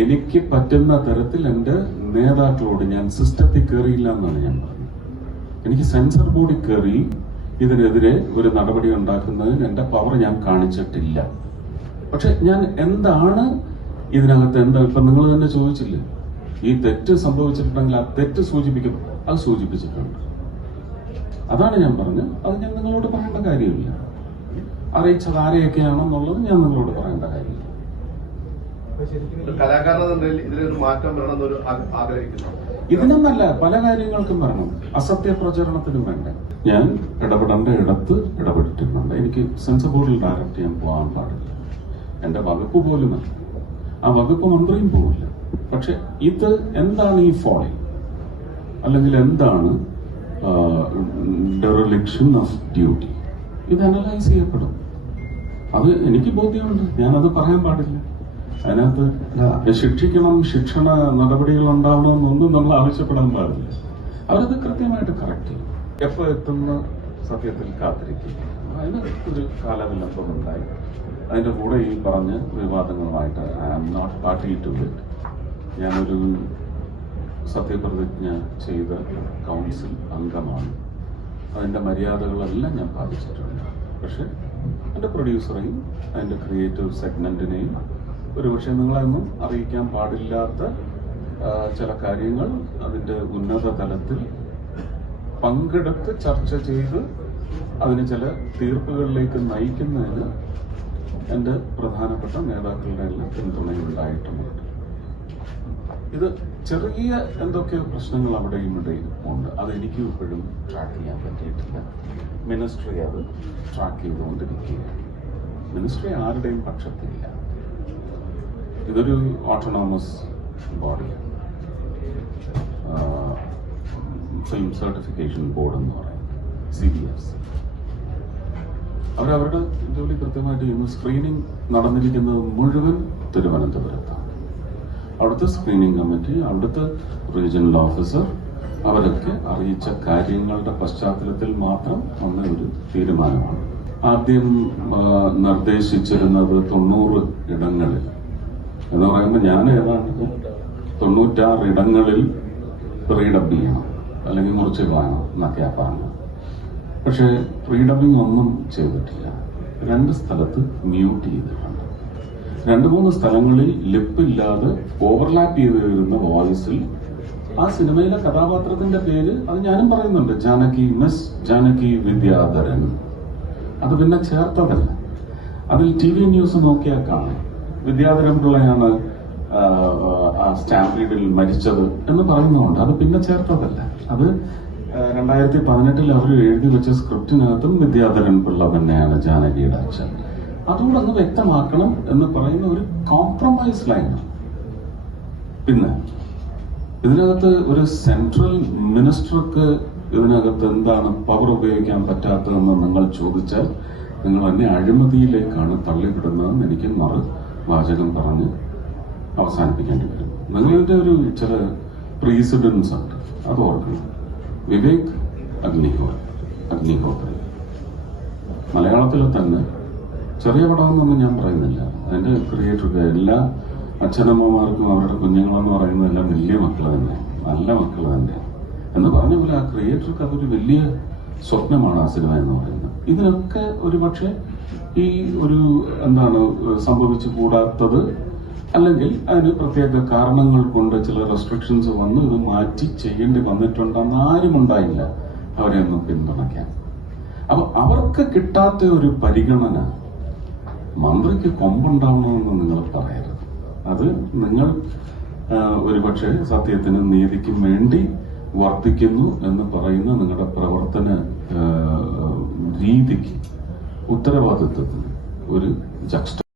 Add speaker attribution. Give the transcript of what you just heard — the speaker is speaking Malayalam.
Speaker 1: എനിക്ക് പറ്റുന്ന തരത്തിൽ എന്റെ നേതാക്കളോട് ഞാൻ സിസ്റ്റത്തിൽ കയറിയില്ല എന്നാണ് ഞാൻ പറഞ്ഞത്. എനിക്ക് സെൻസർ ബോർഡിൽ കയറി ഇതിനെതിരെ ഒരു നടപടി ഉണ്ടാക്കുന്നതിന് എന്റെ പവർ ഞാൻ കാണിച്ചിട്ടില്ല. പക്ഷെ ഞാൻ എന്താണ് ഇതിനകത്ത് എന്താ ഇപ്പൊ നിങ്ങൾ തന്നെ ചോദിച്ചില്ലേ? ഈ തെറ്റ് സംഭവിച്ചിട്ടുണ്ടെങ്കിൽ ആ തെറ്റ് സൂചിപ്പിക്കും അത് സൂചിപ്പിച്ചിട്ടുണ്ട്. അതാണ് ഞാൻ പറഞ്ഞത്. അത് ഞാൻ നിങ്ങളോട് പറയേണ്ട കാര്യമില്ല. അറിയിച്ചത് ആരെയൊക്കെയാണെന്നുള്ളത് ഞാൻ നിങ്ങളോട് പറയേണ്ട കാര്യമില്ല.
Speaker 2: ഒരു ഇതിലൊരു മാറ്റം വരണം എന്നൊരു ആഗ്രഹിക്കുന്നു.
Speaker 1: ഇതിനൊന്നല്ല പല കാര്യങ്ങൾക്കും വരണം. അസത്യ പ്രചരണത്തിനും വേണ്ട. ഞാൻ ഇടപെടേണ്ട ഇടത്ത് ഇടപെട്ടിട്ടുണ്ട്. എനിക്ക് സെൻസർ ബോർഡിൽ ഡയറക്റ്റ് ചെയ്യാൻ പോകാൻ പാടില്ല. എന്റെ വകുപ്പ് പോലും അല്ല. ആ വകുപ്പ് മന്ത്രിയും പോവില്ല. പക്ഷെ ഇത് എന്താണ് ഈ ഫോളി അല്ലെങ്കിൽ എന്താണ് ഡെറലിക്ഷൻ ഓഫ് ഡ്യൂട്ടി ഇത് അനലൈസ് ചെയ്യപ്പെടും. അത് എനിക്ക് ബോധ്യമുണ്ട്. ഞാനത് പറയാൻ പാടില്ല. അതിനകത്ത് ശിക്ഷിക്കണം ശിക്ഷണ നടപടികൾ ഉണ്ടാവണം എന്നൊന്നും നമ്മൾ ആവശ്യപ്പെടാൻ പാടില്ല. അവരത് കൃത്യമായിട്ട് കറക്റ്റ് ചെയ്യും. എത്തുന്ന സത്യത്തിൽ കാത്തിരിക്കും? അതിന് ഒരു കാലവിലംബമുണ്ടായി അതിന്റെ കൂടെ ഈ പറഞ്ഞ വിവാദങ്ങളുമായിട്ട് I am not party to it ഞാനൊരു സത്യപ്രതിജ്ഞ ചെയ്ത കൗൺസിൽ അംഗമാണ്. അതിന്റെ മര്യാദകളെല്ലാം ഞാൻ പാലിച്ചിട്ടുണ്ട്. പക്ഷെ എന്റെ പ്രൊഡ്യൂസറെയും അതിന്റെ ക്രിയേറ്റീവ് ഒരുപക്ഷെ നിങ്ങളെന്നും അറിയിക്കാൻ പാടില്ലാത്ത ചില കാര്യങ്ങൾ അതിന്റെ ഉന്നത തലത്തിൽ പങ്കെടുത്ത് ചർച്ച ചെയ്ത് അതിന് ചില തീർപ്പുകളിലേക്ക് നയിക്കുന്നതിന് എന്റെ പ്രധാനപ്പെട്ട നേതാക്കളുടെ എല്ലാം പിന്തുണയുണ്ടായിട്ടുമുണ്ട്. ഇത് ചെറിയ എന്തൊക്കെയോ പ്രശ്നങ്ങൾ അവിടെയും ഇവിടെയും ഉണ്ട്? അത് എനിക്കും ഇപ്പോഴും ട്രാക്ക് ചെയ്യാൻ പറ്റിയിട്ടില്ല. മിനിസ്ട്രി അത് ട്രാക്ക് ചെയ്തുകൊണ്ടിരിക്കുകയാണ്. മിനിസ്ട്രി ആരുടെയും പക്ഷത്തില്ല ഇതൊരു ഓട്ടോണോമസ് ബോഡിയാണ് ഫിലിം സർട്ടിഫിക്കേഷൻ ബോർഡ് എന്ന് പറയുന്നത് സി ബി എസ് അവരവരുടെ ജോലി കൃത്യമായിട്ട് ചെയ്യുന്നു സ്ക്രീനിങ് നടന്നിരിക്കുന്നത് മുഴുവൻ തിരുവനന്തപുരത്താണ്. അവിടുത്തെ സ്ക്രീനിങ് കമ്മിറ്റി അവിടുത്തെ റീജിയണൽ ഓഫീസർ അവരൊക്കെ അറിയിച്ച കാര്യങ്ങളുടെ പശ്ചാത്തലത്തിൽ മാത്രം വന്ന ഒരു തീരുമാനമാണ്. ആദ്യം നിർദ്ദേശിച്ചിരുന്നത് തൊണ്ണൂറ് ഇടങ്ങളിൽ എന്ന് പറയുമ്പോൾ ഞാൻ ഏതാണ്ട് തൊണ്ണൂറ്റാറ് ഇടങ്ങളിൽ റീഡബ് ചെയ്യണം അല്ലെങ്കിൽ മുറിച്ച് വേണം എന്നൊക്കെയാ പറഞ്ഞത് പക്ഷേ റീഡബിങ് ഒന്നും ചെയ്തിട്ടില്ല. രണ്ട് സ്ഥലത്ത് മ്യൂട്ട് ചെയ്തിട്ടുണ്ട്. രണ്ട് മൂന്ന് സ്ഥലങ്ങളിൽ ലിപ്പില്ലാതെ ഓവർലാപ്പ് ചെയ്ത് വരുന്ന വോയിസിൽ ആ സിനിമയിലെ കഥാപാത്രത്തിന്റെ പേര് അത് ഞാനും പറയുന്നുണ്ട്. ജാനകി മിസ് ജാനകി വിദ്യാധരൻ. അത് പിന്നെ ചേർത്തതല്ല. അതിൽ ടി വി ന്യൂസ് നോക്കിയാൽ കാണാം. വിദ്യാധരൻ പിള്ളയാണ് ആ, സ്റ്റാമ്പീഡിൽ മരിച്ചത് എന്ന് പറയുന്നുണ്ട് അത് പിന്നെ ചേർത്തതല്ല. അത് രണ്ടായിരത്തി പതിനെട്ടിൽ അവർ എഴുതി വെച്ച സ്ക്രിപ്റ്റിനകത്തും വിദ്യാധരൻ പിള്ള തന്നെയാണ് ജാനകിയുടെ അച്ഛൻ. അതുകൊണ്ടൊന്ന് വ്യക്തമാക്കണം എന്ന് പറയുന്ന ഒരു കോംപ്രമൈസ് ലൈൻ പിന്നെ ഇതിനകത്ത് ഒരു സെൻട്രൽ മിനിസ്റ്റർക്ക് ഇതിനകത്ത് എന്താണ് പവർ ഉപയോഗിക്കാൻ പറ്റാത്തതെന്ന് നിങ്ങൾ ചോദിച്ചാൽ നിങ്ങൾ എന്നെ അഴിമതിയിലേക്കാണ് തള്ളിവിടുന്നതെന്ന് എനിക്ക് മറു വാചകം പറഞ്ഞ് അവസാനിപ്പിക്കേണ്ടി വരും. നിങ്ങളുടെ ഒരു ചില പ്രീസിഡൻസ് ഉണ്ട്. അത് ഓർക്കണം. വിവേക് അഗ്നിഹോർ അഗ്നിഹോത്രി. മലയാളത്തിൽ തന്നെ ചെറിയ പടമെന്നൊന്നും ഞാൻ പറയുന്നില്ല. അതിന്റെ ക്രിയേറ്റർക്ക് എല്ലാ അച്ഛനമ്മമാർക്കും അവരുടെ കുഞ്ഞുങ്ങളെന്ന് പറയുന്നതെല്ലാം വലിയ മക്കൾ തന്നെ നല്ല മക്കൾ തന്നെ. എന്ന് പറഞ്ഞ പോലെ ആ ക്രിയേറ്റർക്ക് അതൊരു വലിയ സ്വപ്നമാണ് ആ സിനിമ എന്ന് പറയുന്നത്. ഇതിനൊക്കെ ഒരു പക്ഷേ ഈ ഒരു എന്താണ് സംഭവിച്ചു കൂടാത്തത് അല്ലെങ്കിൽ അതിന് പ്രത്യേക കാരണങ്ങൾ കൊണ്ട് ചില റെസ്ട്രിക്ഷൻസ് വന്ന് ഇത് മാറ്റി ചെയ്യേണ്ടി വന്നിട്ടുണ്ടെന്ന് ആരും ഉണ്ടായില്ല. അവരെ ഒന്ന് പിന്തുണയ്ക്കാൻ. അപ്പൊ അവർക്ക് കിട്ടാത്ത ഒരു പരിഗണന മന്ത്രിക്ക് കൊമ്പുണ്ടാവണമെന്ന് നിങ്ങൾ പറയരുത്. അത് നിങ്ങൾ ഒരുപക്ഷെ സത്യത്തിനും നീതിക്കും വേണ്ടി വർദ്ധിക്കുന്നു എന്ന് പറയുന്ന നിങ്ങളുടെ പ്രവർത്തന രീതിക്ക് ഉത്തരവാദിത്വത്തിന് ഒരു ജക്സ്റ്റ